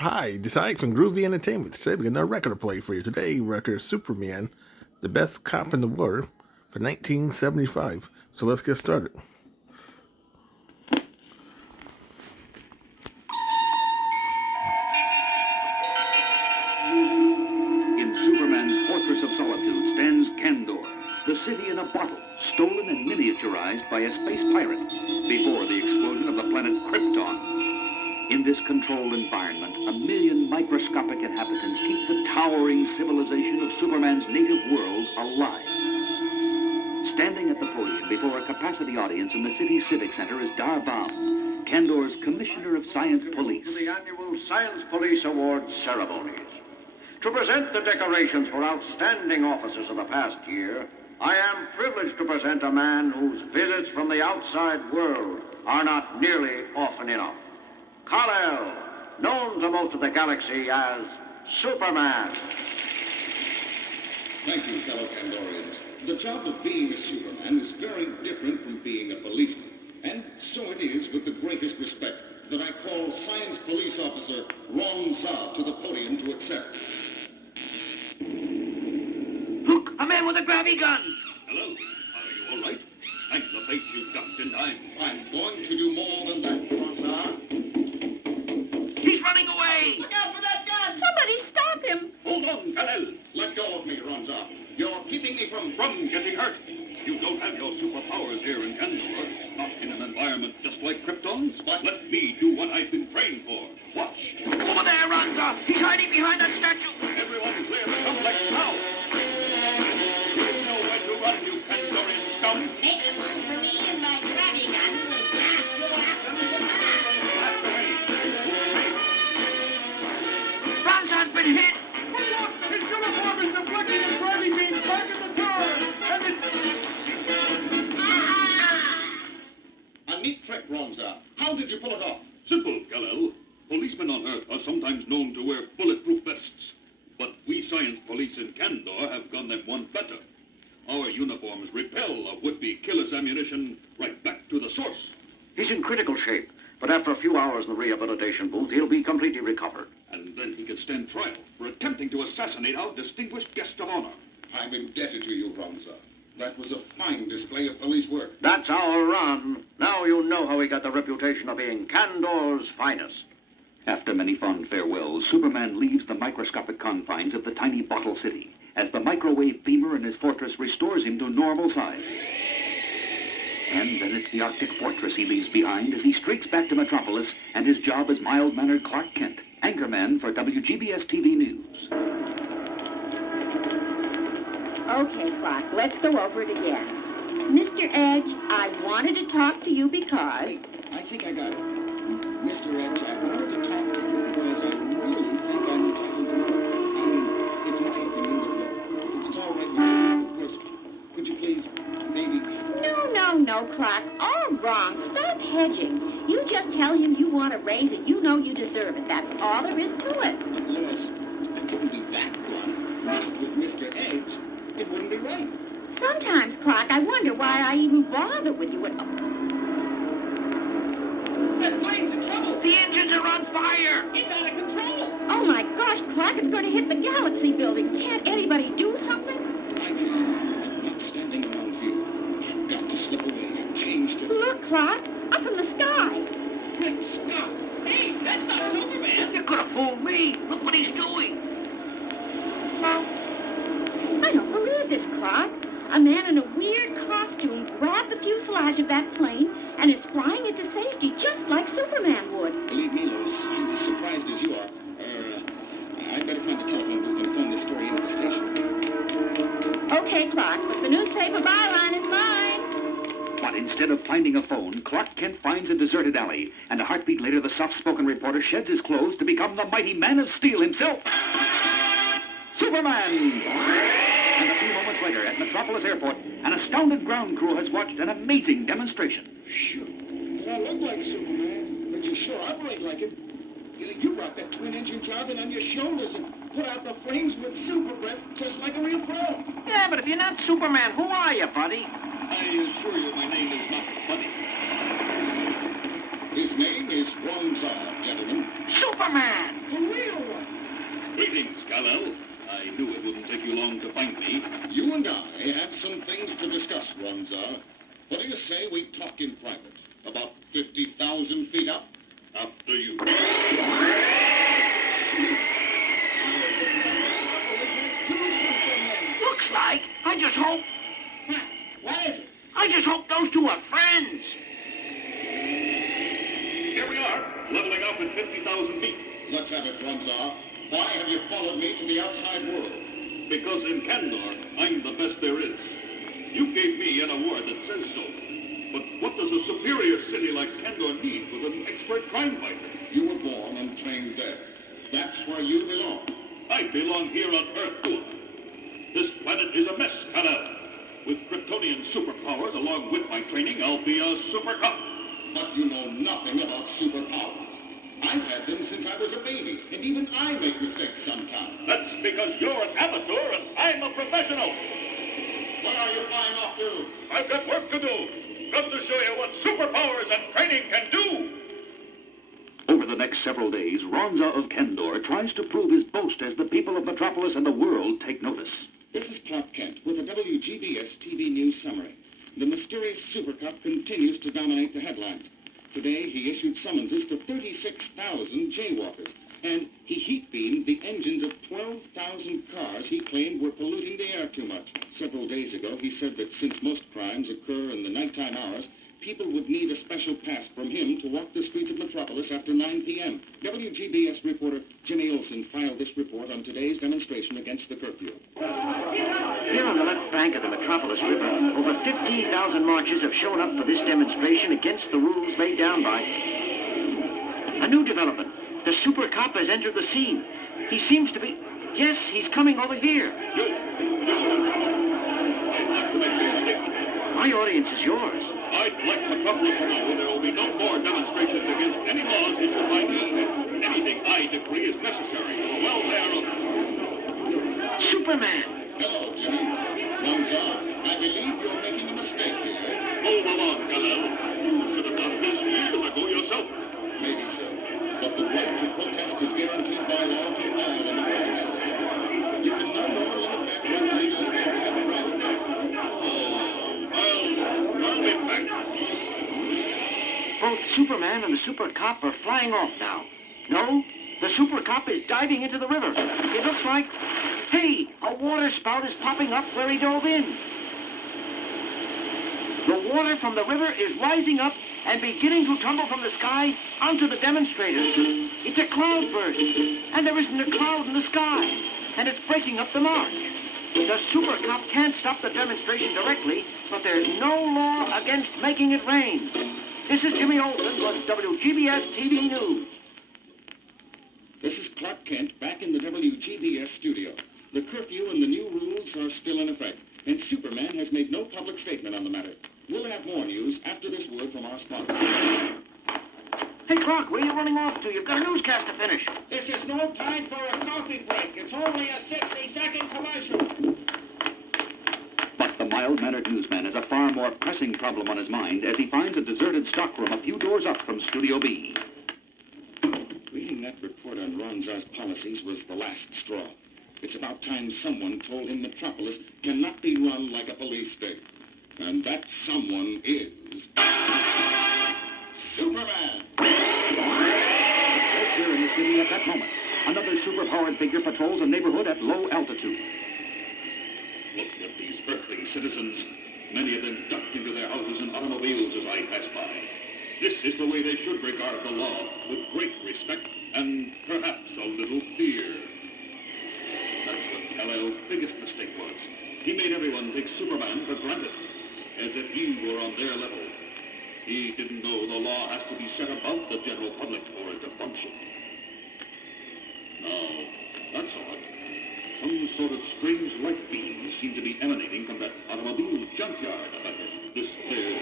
Hi, this is Ike from Groovy Entertainment. Today we got another record to play for you. Today, record Superman, the best cop in the war for 1975. So let's get started. In Superman's Fortress of Solitude stands Kandor, the city in a bottle, stolen and miniaturized by a space pirate before the explosion of the planet Krypton. In this controlled environment, 1 million microscopic inhabitants keep the towering civilization of Superman's native world alive. Standing at the podium before a capacity audience in the city's civic center is Dar-Vom, Kandor's Commissioner of Science Police. To the annual Science Police Awards ceremonies. To present the decorations for outstanding officers of the past year, I am privileged to present a man whose visits from the outside world are not nearly often enough. Kal-El, known to most of the galaxy as Superman. Thank you, fellow Kandorians. The job of being a Superman is very different from being a policeman. And so it is with the greatest respect that I call Science Police Officer Ron Zod to the podium to accept. Look, a man with a gravity gun. Hello, are you all right? Thank the fates you ducked in time. I'm going to do more than that, Ron Zod. He's running away. Look out for that gun! Somebody stop him! Hold on, Kal-El. Let go of me, Ron Zod. You're keeping me from Getting hurt. You don't have your superpowers here in Kandor, not in an environment just like Krypton's. What? Let me do what I've been trained for. Watch. Over there, Ranza. He's hiding behind that statue. Everyone clear the complex now. You know where to run, you Kandorian scum. Make it one for me and my gravity gun will blast you after me the Blast away. Ranza's been hit. His uniform is deflecting his driving beam back in the turret, and it's... a neat trick, Ron Zod. How did you pull it off? Simple, Kal-El. Policemen on Earth are sometimes known to wear bulletproof vests. But we science police in Kandor have gone them one better. Our uniforms repel a would-be killer's ammunition right back to the source. He's in critical shape, but after a few hours in the rehabilitation booth, he'll be completely recovered. And then he can stand trial for attempting to assassinate our distinguished guest of honor. I'm indebted to you, Ron Zod. That was a fine display of police work. That's our run. Now you know how he got the reputation of being Kandor's finest. After many fond farewells, Superman leaves the microscopic confines of the tiny bottle city as the microwave beamer in his fortress restores him to normal size. And then it's the Arctic fortress he leaves behind as he streaks back to Metropolis and his job as mild-mannered Clark Kent, anchorman for WGBS TV News. Okay, Clark, let's go over it again. Mr. Edge, I wanted to talk to you because... Wait, I think I got it. Mr. Edge, I wanted to talk to you because I really think I'm entitled to know. I mean, it's my opinion, but if it's all right with you, of course, could you please, maybe... No, Clark, all wrong. Stop hedging. You just tell him you want a raise and you know you deserve it. That's all there is to it. But Lois, I couldn't be that blunt. Not with Mr. Edge. It wouldn't be right. Sometimes, Clark, I wonder why I even bother with you at all. That plane's in trouble! The engines are on fire. It's out of control! Oh, my gosh, Clark, it's going to hit the Galaxy building. Can't anybody do something? I can. I'm not standing around here. I've got to slip away and change to... Look, Clark, up in the sky. Rick, stop! Hey, that's not Superman! You could have fooled me. Look what he's doing. I don't believe this, Clark. A man in a weird costume grabbed the fuselage of that plane and is flying it to safety just like Superman would. Believe me, Lois, I'm as surprised as you are. I'd better find the telephone booth and phone this story into the station. Okay, Clark, but the newspaper byline is mine. But instead of finding a phone, Clark Kent finds a deserted alley, and a heartbeat later the soft-spoken reporter sheds his clothes to become the mighty Man of Steel himself. Superman! And a few moments later, at Metropolis Airport, an astounded ground crew has watched an amazing demonstration. Sure. I look like Superman, but you sure operate like him. You rock that twin-engine carbine on your shoulders and put out the flames with super breath just like a real pro. Yeah, but if you're not Superman, who are you, buddy? I assure you my name is not Buddy. His name is Ron Zod, gentlemen. Superman! For real? Greetings, Kal-El. I knew it wouldn't take you long to find me. You and I have some things to discuss, Ronzar. What do you say we talk in private? About 50,000 feet up? After you. Looks like. I just hope. What is it? I just hope those two are friends. Here we are, leveling up at 50,000 feet. Let's have it, Ronzar. Why have you followed me to the outside world? Because in Kandor, I'm the best there is. You gave me an award that says so. But what does a superior city like Kandor need with an expert crime fighter? You were born and trained there. That's where you belong. I belong here on Earth, too. This planet is a mess, Kal-El. With Kryptonian superpowers along with my training, I'll be a super cop. But you know nothing about superpowers. I've had them since I was a baby, and even I make mistakes sometimes. That's because you're an amateur and I'm a professional. What are you flying off to? I've got work to do. Come to show you what superpowers and training can do. Over the next several days, Ronza of Kandor tries to prove his boast as the people of Metropolis and the world take notice. This is Clark Kent with a WGBS TV News summary. The mysterious Super Cop continues to dominate the headlines. Today, he issued summonses to 36,000 jaywalkers, and he heat-beamed the engines of 12,000 cars he claimed were polluting the air too much. Several days ago, he said that since most crimes occur in the nighttime hours, people would need a special pass from him to walk the streets of Metropolis after 9 p.m. WGBS reporter Jimmy Olsen filed this report on today's demonstration against the curfew. Here on the left bank of the Metropolis River, over 15,000 marchers have shown up for this demonstration against the rules laid down by... A new development. The Super Cop has entered the scene. He seems to be... Yes, he's coming over here. I'd like to make a statement. My audience is yours. I'd like Metropolis to know there will be no more demonstrations against any laws issued by me. Anything I decree is necessary for the welfare of... Superman! Hello, Jimmy. Ronzar, I believe you're making a mistake here. Move along, Kal-El. You should have done this years ago yourself. Maybe so. But the right to protest is guaranteed by law to all American citizens. You can no more limit that right legally than you have a right. I'll be back. Both Superman and the Super Cop are flying off now. No, the Super Cop is diving into the river. It looks like... Hey, a water spout is popping up where he dove in. The water from the river is rising up and beginning to tumble from the sky onto the demonstrators. It's a cloudburst, and there isn't a cloud in the sky, and it's breaking up the march. The Super Cop can't stop the demonstration directly, but there's no law against making it rain. This is Jimmy Olsen with WGBS TV News. This is Clark Kent back in the WGBS studio. The curfew and the new rules are still in effect, and Superman has made no public statement on the matter. We'll have more news after this word from our sponsor. Hey, Clark, where are you running off to? You've got a newscast to finish. This is no time for a coffee break. It's only a 60-second commercial. But the mild-mannered newsman has a far more pressing problem on his mind as he finds a deserted stockroom a few doors up from Studio B. Reading that report on Ronzar's policies was the last straw. It's about time someone told him Metropolis cannot be run like a police state. And that someone is... Superman! Right here in the city at that moment, another superpowered figure patrols a neighborhood at low altitude. Look at these earthly citizens. Many of them ducked into their houses and automobiles as I pass by. This is the way they should regard the law, with great respect and perhaps a little fear. That's what Kal-El's biggest mistake was. He made everyone take Superman for granted, as if he were on their level. He didn't know the law has to be set above the general public for it to function. Now, that's odd. Some sort of strange light beams seem to be emanating from that automobile junkyard up ahead. This there's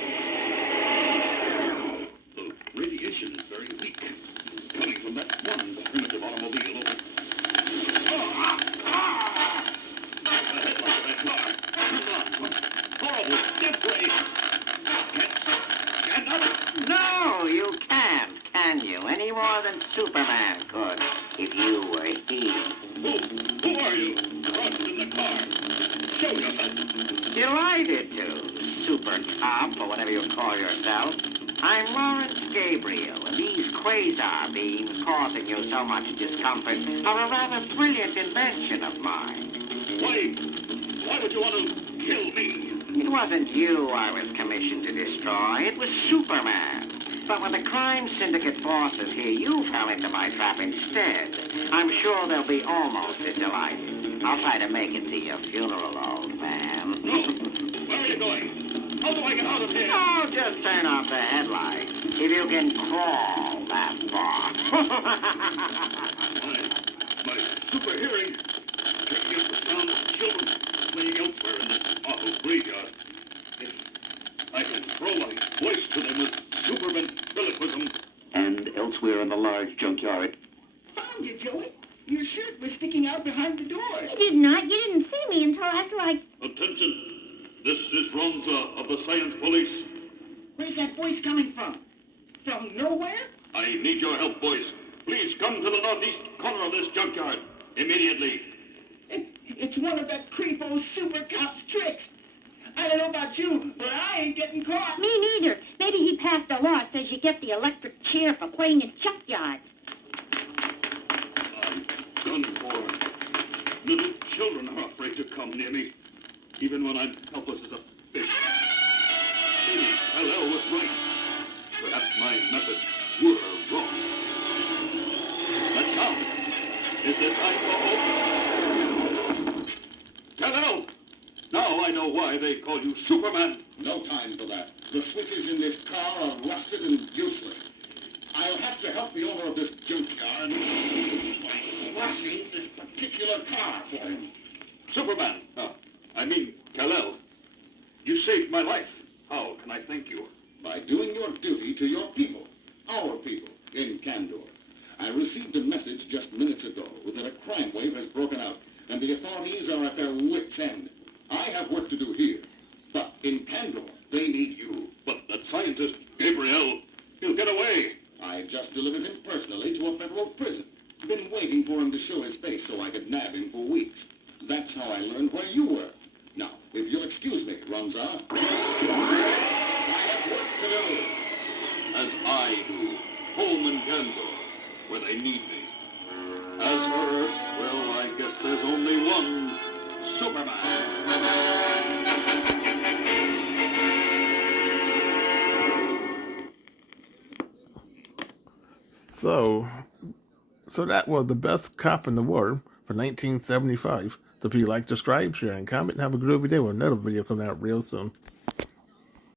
the radiation is very weak, coming from that one primitive automobile over... The headlight of that car turned on some horrible debris. Stand up! No, you can't, can you? Any more than Superman could, if you were he. Who are you? Crossed in the car. Show yourself. Delighted to, super cop, or whatever you call yourself. I'm Lawrence Gabriel, and these quasar beams causing you so much discomfort are a rather brilliant invention of mine. Why would you want to kill me? It wasn't you I was commissioned to destroy, it was Superman. But when the crime syndicate bosses hear you fell into my trap instead, I'm sure they'll be almost as delighted. I'll try to make it to your funeral, old man. No. Where are you going? How do I get out of here? Oh, just turn off the headlights. If you can crawl that far. My super hearing can't get the sound of children playing elsewhere in this awful graveyard. If I can throw my voice to them with super ventriloquism. And elsewhere in the large junkyard, Found you, Joey. Your shirt was sticking out behind the door. You did not. You didn't see me until after I... Attention! This is Ronza of the Science Police. Where's that voice coming from? From nowhere? I need your help, boys. Please come to the northeast corner of this junkyard. Immediately. It's one of that creepo super cop's tricks. I don't know about you, but I ain't getting caught. Me neither. Maybe he passed a law says you get the electric chair for playing in junkyards. I'm done for. Little children are afraid to come near me, even when I'm helpless as a fish. Maybe Kal-El was right. Perhaps my methods were wrong. That sound is the time for hope. Kal-El! Now I know why they call you Superman. No time for that. The switches in this car are rusted and useless. I'll have to help the owner of this junkyard by washing this particular car for him. Superman, Kal-El, you saved my life. How can I thank you? By doing your duty to your people, our people, in Kandor. I received a message just minutes ago that a crime wave has broken out, and the authorities are at their wits' end. I have work to do here, but in Kandor, they need you. But that scientist, Gabriel, he'll get away. I just delivered him personally to a federal prison. Been waiting for him to show his face so I could nab him for weeks. That's how I learned where you were. Now, if you'll excuse me, Ronza, I have work to do. As I do, home in Kandor, where they need me. As for Earth, well, I guess there's only one Superman. So that was the best cop in the war for 1975. So if you like, subscribe, share, and comment, and have a groovy day with another video coming out real soon.